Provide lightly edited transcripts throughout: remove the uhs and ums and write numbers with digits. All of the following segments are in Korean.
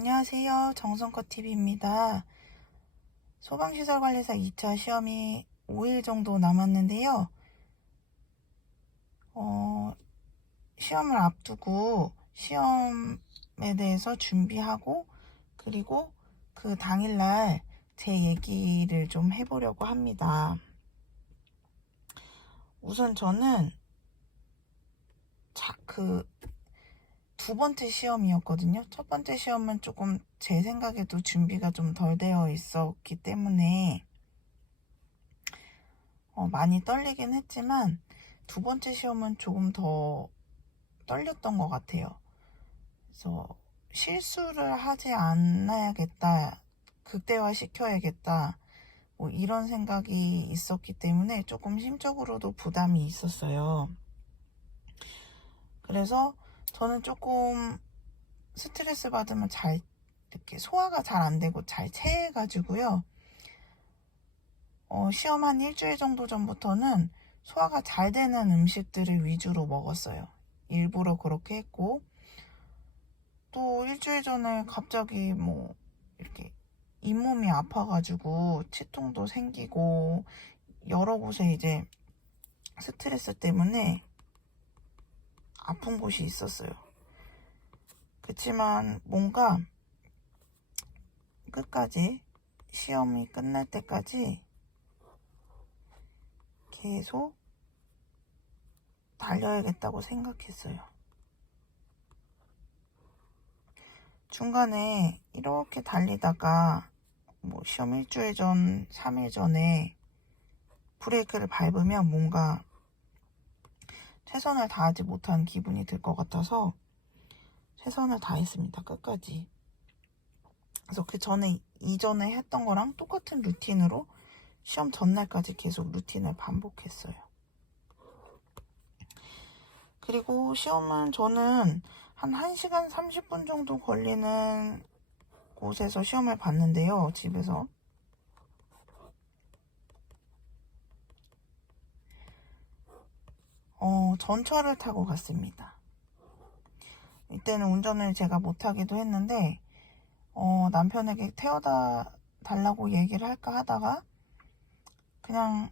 안녕하세요. 정성껏TV입니다. 소방시설관리사 2차 시험이 5일 정도 남았는데요. 시험을 앞두고 시험에 대해서 준비하고 그리고 그 당일날 제 얘기를 좀 해보려고 합니다. 우선 저는 두 번째 시험이었거든요. 첫 번째 시험은 조금 제 생각에도 준비가 좀 덜 되어 있었기 때문에 많이 떨리긴 했지만 두 번째 시험은 조금 더 떨렸던 것 같아요. 그래서 실수를 하지 않아야겠다, 극대화 시켜야겠다, 뭐 이런 생각이 있었기 때문에 조금 심적으로도 부담이 있었어요. 그래서 저는 조금 스트레스 받으면 이렇게 소화가 잘 안 되고 잘 체해가지고요. 시험 한 일주일 정도 전부터는 소화가 잘 되는 음식들을 위주로 먹었어요. 일부러 그렇게 했고, 또 일주일 전에 갑자기 이렇게 잇몸이 아파가지고 치통도 생기고 여러 곳에 이제 스트레스 때문에 아픈 곳이 있었어요. 그치만 뭔가 끝까지 시험이 끝날 때까지 계속 달려야겠다고 생각했어요. 중간에 이렇게 달리다가 시험 일주일 전, 3일 전에 브레이크를 밟으면 뭔가 최선을 다하지 못한 기분이 들 것 같아서 최선을 다했습니다. 끝까지. 그래서 그 전에 이전에 했던 거랑 똑같은 루틴으로 시험 전날까지 계속 루틴을 반복했어요. 그리고 시험은 저는 한 1시간 30분 정도 걸리는 곳에서 시험을 봤는데요. 집에서. 전철을 타고 갔습니다. 이때는 운전을 제가 못하기도 했는데 남편에게 태워다 달라고 얘기를 할까 하다가 그냥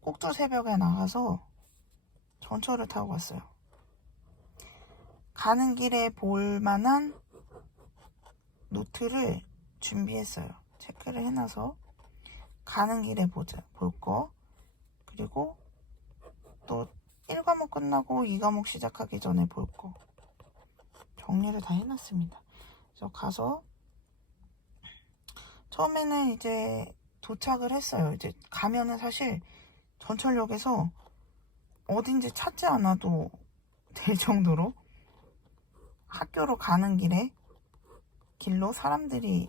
꼭두 새벽에 나가서 전철을 타고 갔어요. 가는 길에 볼 만한 노트를 준비했어요. 체크를 해놔서 가는 길에 볼 거, 그리고 또 1과목 끝나고 2과목 시작하기 전에 볼 거 정리를 다 해놨습니다. 그래서 가서 처음에는 이제 도착을 했어요. 이제 가면은 사실 전철역에서 어딘지 찾지 않아도 될 정도로 학교로 가는 길로 사람들이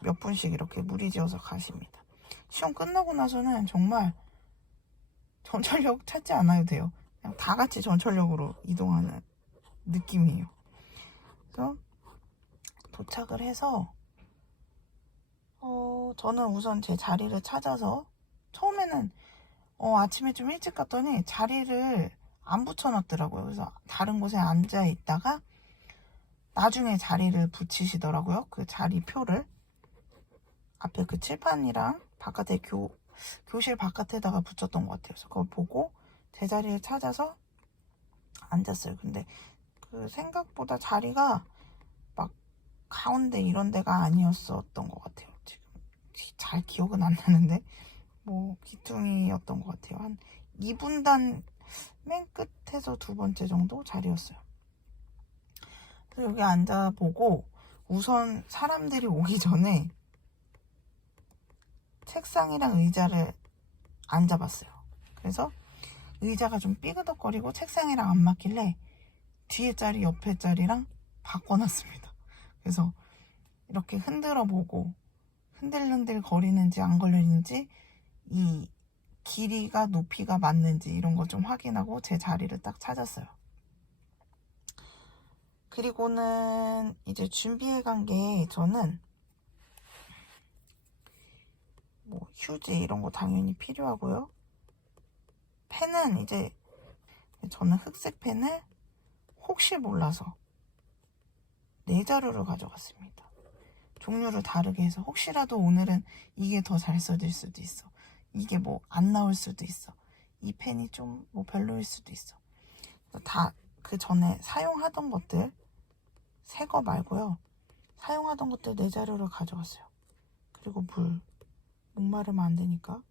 몇 분씩 이렇게 무리지어서 가십니다. 시험 끝나고 나서는 정말 전철역 찾지 않아도 돼요. 그냥 다 같이 전철역으로 이동하는 느낌이에요. 그래서 도착을 해서 저는 우선 제 자리를 찾아서 처음에는 아침에 좀 일찍 갔더니 자리를 안 붙여놨더라고요. 그래서 다른 곳에 앉아 있다가 나중에 자리를 붙이시더라고요. 그 자리표를 앞에 그 칠판이랑 바깥에 교실 바깥에다가 붙였던 것 같아요. 그래서 그걸 보고 제 자리를 찾아서 앉았어요. 근데 그 생각보다 자리가 막 가운데 이런 데가 아니었었던 것 같아요. 지금 잘 기억은 안 나는데 귀퉁이였던 것 같아요. 한 2분단 맨 끝에서 두 번째 정도 자리였어요. 그래서 여기 앉아보고 우선 사람들이 오기 전에 책상이랑 의자를 앉아봤어요. 그래서 의자가 좀 삐그덕거리고 책상이랑 안 맞길래 뒤에 자리, 옆에 자리랑 바꿔놨습니다. 그래서 이렇게 흔들어 보고 흔들흔들 거리는지 안 걸리는지 이 길이가 높이가 맞는지 이런 거 좀 확인하고 제 자리를 딱 찾았어요. 그리고는 이제 준비해 간 게 저는 휴지 이런 거 당연히 필요하고요. 펜은 이제 저는 흑색 펜을 혹시 몰라서 4자루를 가져갔습니다. 종류를 다르게 해서 혹시라도 오늘은 이게 더 잘 써질 수도 있어. 이게 뭐 안 나올 수도 있어. 이 펜이 좀 뭐 별로일 수도 있어. 다 그 전에 사용하던 것들 새 거 말고요. 사용하던 것들 4자루를 가져왔어요. 그리고 물. 목마르면 안 되니까.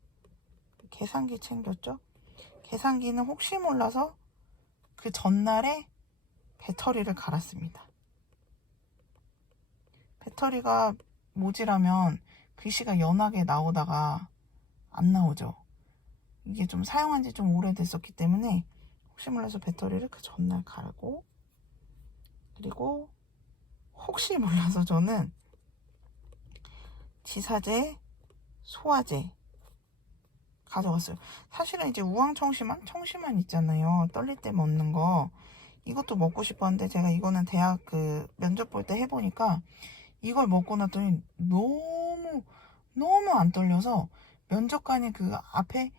계산기 챙겼죠? 계산기는 혹시 몰라서 그 전날에 배터리를 갈았습니다. 배터리가 모자라면 글씨가 연하게 나오다가 안 나오죠. 이게 좀 사용한 지 좀 오래됐었기 때문에 혹시 몰라서 배터리를 그 전날 갈고, 그리고 혹시 몰라서 저는 지사제, 소화제 가져왔어요. 사실은 이제 청심환 있잖아요. 떨릴 때 먹는 거. 이것도 먹고 싶었는데 제가 이거는 대학 그 면접 볼 때 해보니까 이걸 먹고 났더니 너무 안 떨려서 면접관이 그 앞에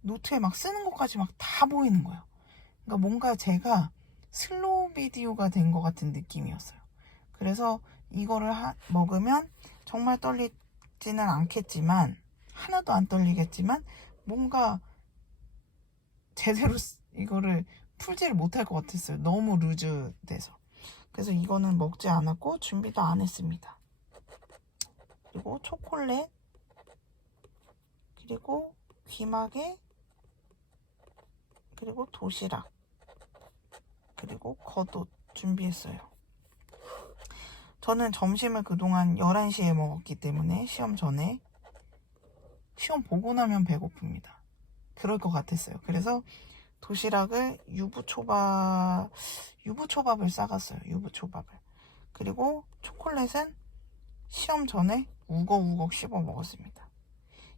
노트에 막 쓰는 것까지 막 다 보이는 거예요. 그러니까 뭔가 제가 슬로우 비디오가 된 것 같은 느낌이었어요. 그래서 이거를 먹으면 정말 떨리지는 않겠지만, 하나도 안 떨리겠지만 뭔가 제대로 이거를 풀지를 못할 것 같았어요. 너무 루즈 돼서. 그래서 이거는 먹지 않았고 준비도 안 했습니다. 그리고 초콜릿, 그리고 귀마개, 그리고 도시락, 그리고 겉옷 준비했어요. 저는 점심을 그동안 11시에 먹었기 때문에 시험 전에, 시험 보고 나면 배고픕니다. 그럴 것 같았어요. 그래서 도시락을 유부초밥을 싸갔어요. 유부초밥을. 그리고 초콜릿은 시험 전에 우걱우걱 씹어 먹었습니다.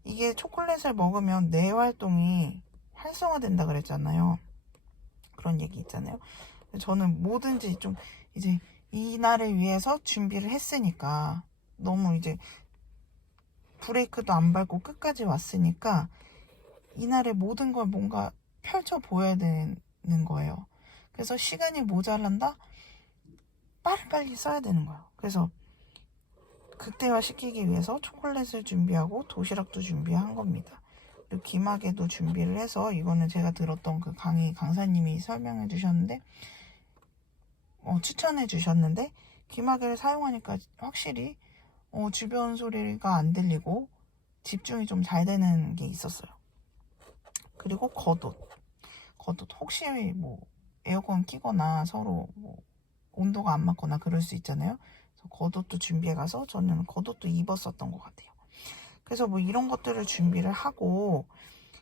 이게 초콜릿을 먹으면 뇌 활동이 활성화된다 그랬잖아요. 그런 얘기 있잖아요. 저는 뭐든지 좀 이제 이날을 위해서 준비를 했으니까, 너무 이제 브레이크도 안 밟고 끝까지 왔으니까 이날의 모든 걸 뭔가 펼쳐 보여야 되는 거예요. 그래서 시간이 모자란다? 빨리빨리 써야 되는 거예요. 그래서 극대화 시키기 위해서 초콜릿을 준비하고 도시락도 준비한 겁니다. 그리고 귀마개도 준비를 해서, 이거는 제가 들었던 그 강사님이 설명해 주셨는데, 추천해 주셨는데, 귀마개를 사용하니까 확실히 주변 소리가 안 들리고 집중이 좀 잘 되는 게 있었어요. 그리고 겉옷 혹시 뭐 에어컨 키거나 서로 뭐 온도가 안 맞거나 그럴 수 있잖아요. 그래서 겉옷도 준비해 가서 저는 겉옷도 입었었던 것 같아요. 그래서 뭐 이런 것들을 준비를 하고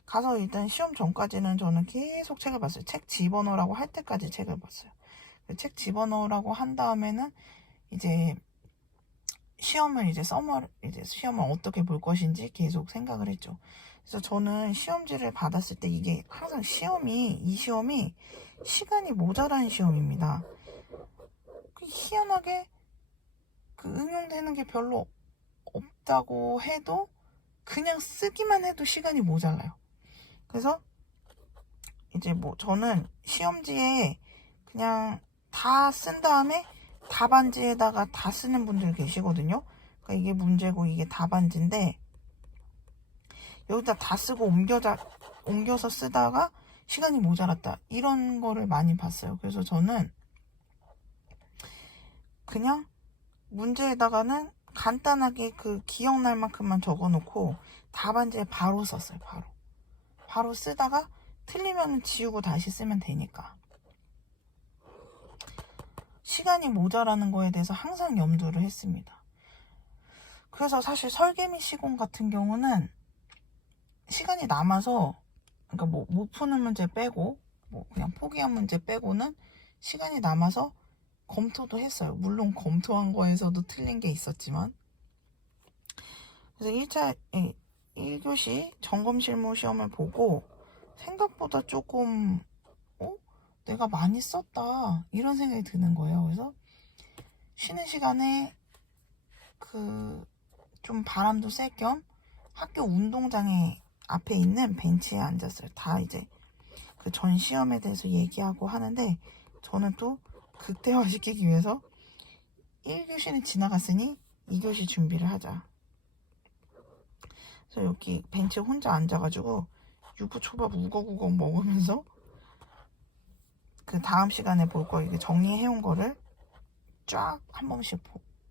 가서, 일단 시험 전까지는 저는 계속 책을 봤어요. 책 집어넣으라고 할 때까지 책을 봤어요. 책 집어넣으라고 한 다음에는 이제 시험을 어떻게 볼 것인지 계속 생각을 했죠. 그래서 저는 시험지를 받았을 때 이게 항상 이 시험이 시간이 모자란 시험입니다. 희한하게 그 응용되는 게 별로 없다고 해도 그냥 쓰기만 해도 시간이 모자라요. 그래서 이제 뭐 저는 시험지에 그냥 다 쓴 다음에 답안지에다가 다 쓰는 분들 계시거든요. 그러니까 이게 문제고 이게 답안지인데, 여기다 다 쓰고 옮겨서 쓰다가 시간이 모자랐다, 이런 거를 많이 봤어요. 그래서 저는 그냥 문제에다가는 간단하게 그 기억날 만큼만 적어놓고 답안지에 바로 썼어요. 바로 쓰다가 틀리면 지우고 다시 쓰면 되니까. 시간이 모자라는 거에 대해서 항상 염두를 했습니다. 그래서 사실 설계미 시공 같은 경우는 시간이 남아서, 그러니까 뭐 못 푸는 문제 빼고 뭐 그냥 포기한 문제 빼고는 시간이 남아서 검토도 했어요. 물론 검토한 거에서도 틀린 게 있었지만. 그래서 1교시 점검실무 시험을 보고 생각보다 조금 내가 많이 썼다, 이런 생각이 드는 거예요. 그래서 쉬는 시간에 좀 바람도 쐴 겸 학교 운동장에 앞에 있는 벤치에 앉았어요. 다 이제 그 전 시험에 대해서 얘기하고 하는데, 저는 또 극대화시키기 위해서 1교시는 지나갔으니 2교시 준비를 하자. 그래서 여기 벤치에 혼자 앉아가지고 유부초밥 우걱우걱 먹으면서 그 다음 시간에 볼 거 이게 정리해온 거를 쫙 한 번씩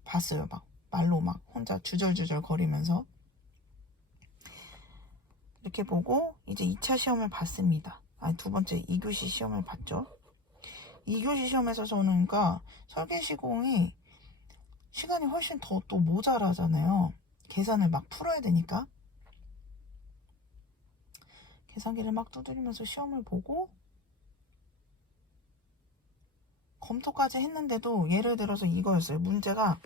봤어요. 막 말로 막 혼자 주절주절 거리면서 이렇게 보고 이제 2차 시험을 봤습니다. 아니, 두 번째 2교시 시험을 봤죠. 2교시 시험에서 저는 그러니까 설계시공이 시간이 훨씬 더 또 모자라잖아요. 계산을 막 풀어야 되니까. 계산기를 막 두드리면서 시험을 보고 검토까지 했는데도 예를 들어서 이거였어요. 문제가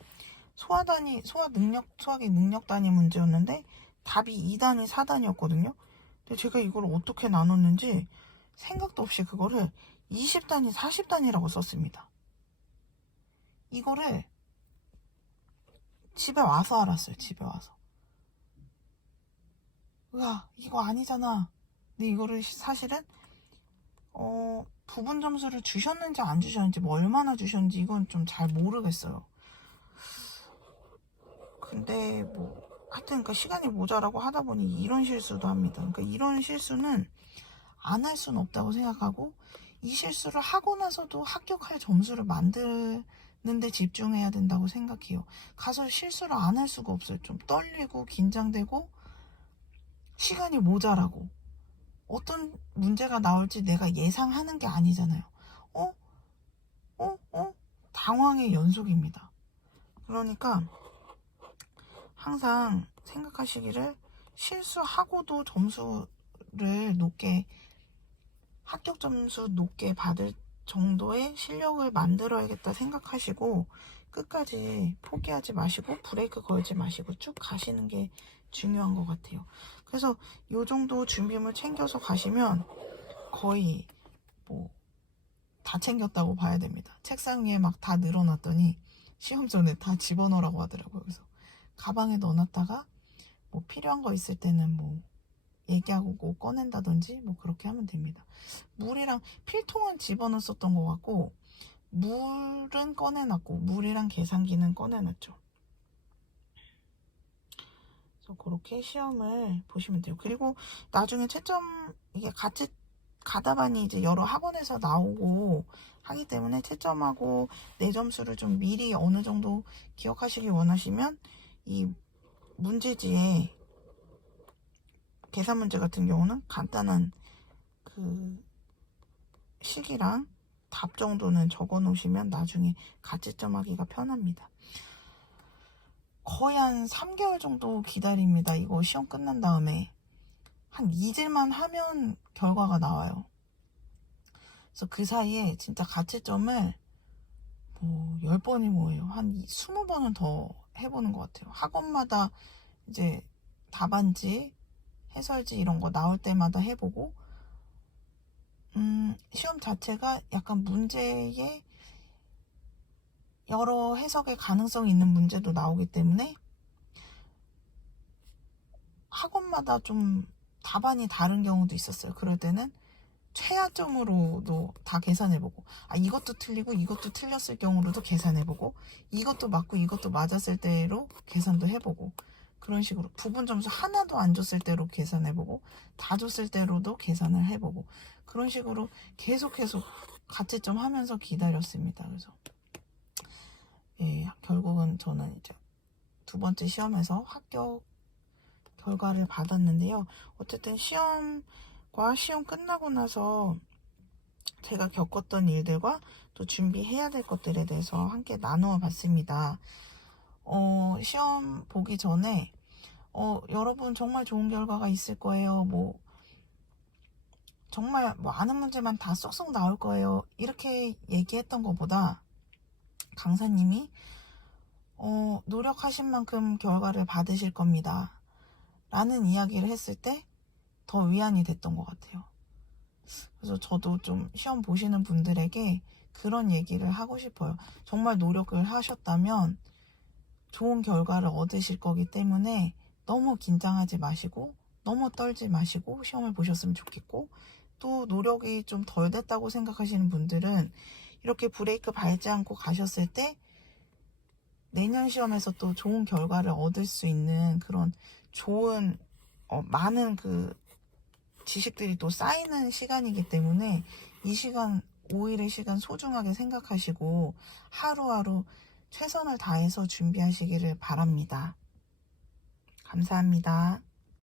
수학의 능력 단위 문제였는데 답이 2단위, 4단위였거든요. 근데 제가 이걸 어떻게 나눴는지 생각도 없이 그거를 20단위, 40단위라고 썼습니다. 이거를 집에 와서 알았어요. 집에 와서. 으아, 이거 아니잖아. 근데 이거를 사실은 부분 점수를 주셨는지 안 주셨는지 뭐 얼마나 주셨는지 이건 좀 잘 모르겠어요. 근데 뭐 하여튼 그러니까 시간이 모자라고 하다 보니 이런 실수도 합니다. 그러니까 이런 실수는 안 할 수는 없다고 생각하고 이 실수를 하고 나서도 합격할 점수를 만드는 데 집중해야 된다고 생각해요. 가서 실수를 안 할 수가 없어요. 좀 떨리고 긴장되고 시간이 모자라고 어떤 문제가 나올지 내가 예상하는 게 아니잖아요. 어? 당황의 연속입니다. 그러니까 항상 생각하시기를 실수하고도 점수를 높게 합격 점수 높게 받을 정도의 실력을 만들어야겠다 생각하시고 끝까지 포기하지 마시고 브레이크 걸지 마시고 쭉 가시는 게 중요한 것 같아요. 그래서 요 정도 준비물 챙겨서 가시면 거의 뭐 다 챙겼다고 봐야 됩니다. 책상 위에 막 다 늘어놨더니 시험 전에 다 집어넣으라고 하더라고요. 그래서 가방에 넣어놨다가 뭐 필요한 거 있을 때는 뭐 얘기하고 꺼낸다든지 뭐 그렇게 하면 됩니다. 물이랑 필통은 집어넣었던 것 같고 물은 꺼내놨고 물이랑 계산기는 꺼내놨죠. 그래서 그렇게 시험을 보시면 돼요. 그리고 나중에 채점 이게 같이 가다반이 이제 여러 학원에서 나오고 하기 때문에 채점하고 내 점수를 좀 미리 어느 정도 기억하시길 원하시면 이 문제지에 계산 문제 같은 경우는 간단한 그 식이랑 답 정도는 적어 놓으시면 나중에 가채점하기가 편합니다. 거의 한 3개월 정도 기다립니다. 이거 시험 끝난 다음에 한 잊을만 하면 결과가 나와요. 그래서 그 사이에 진짜 가채점을 뭐 10번이 뭐예요. 한 20번은 더 해보는 것 같아요. 학원마다 이제 답안지, 해설지 이런 거 나올 때마다 해보고 시험 자체가 약간 문제에 여러 해석의 가능성이 있는 문제도 나오기 때문에 학원마다 좀 답안이 다른 경우도 있었어요. 그럴 때는 최하점으로도 다 계산해보고 이것도 틀리고 이것도 틀렸을 경우로도 계산해보고 이것도 맞고 이것도 맞았을 때로 계산도 해보고 그런 식으로 부분 점수 하나도 안 줬을 때로 계산해보고 다 줬을 때로도 계산을 해보고 그런 식으로 계속 가채점 하면서 기다렸습니다. 그래서 예, 결국은 저는 이제 두 번째 시험에서 합격 결과를 받았는데요. 어쨌든 시험과 시험 끝나고 나서 제가 겪었던 일들과 또 준비해야 될 것들에 대해서 함께 나누어 봤습니다. 시험 보기 전에 여러분 정말 좋은 결과가 있을 거예요. 뭐 정말 뭐 아는 문제만 다 쏙쏙 나올 거예요. 이렇게 얘기했던 것보다 강사님이 노력하신 만큼 결과를 받으실 겁니다. 라는 이야기를 했을 때 더 위안이 됐던 것 같아요. 그래서 저도 좀 시험 보시는 분들에게 그런 얘기를 하고 싶어요. 정말 노력을 하셨다면 좋은 결과를 얻으실 거기 때문에 너무 긴장하지 마시고 너무 떨지 마시고 시험을 보셨으면 좋겠고 또 노력이 좀 덜 됐다고 생각하시는 분들은 이렇게 브레이크 밟지 않고 가셨을 때 내년 시험에서 또 좋은 결과를 얻을 수 있는 그런 좋은 많은 그 지식들이 또 쌓이는 시간이기 때문에 이 시간 5일의 시간 소중하게 생각하시고 하루하루 최선을 다해서 준비하시기를 바랍니다. 감사합니다.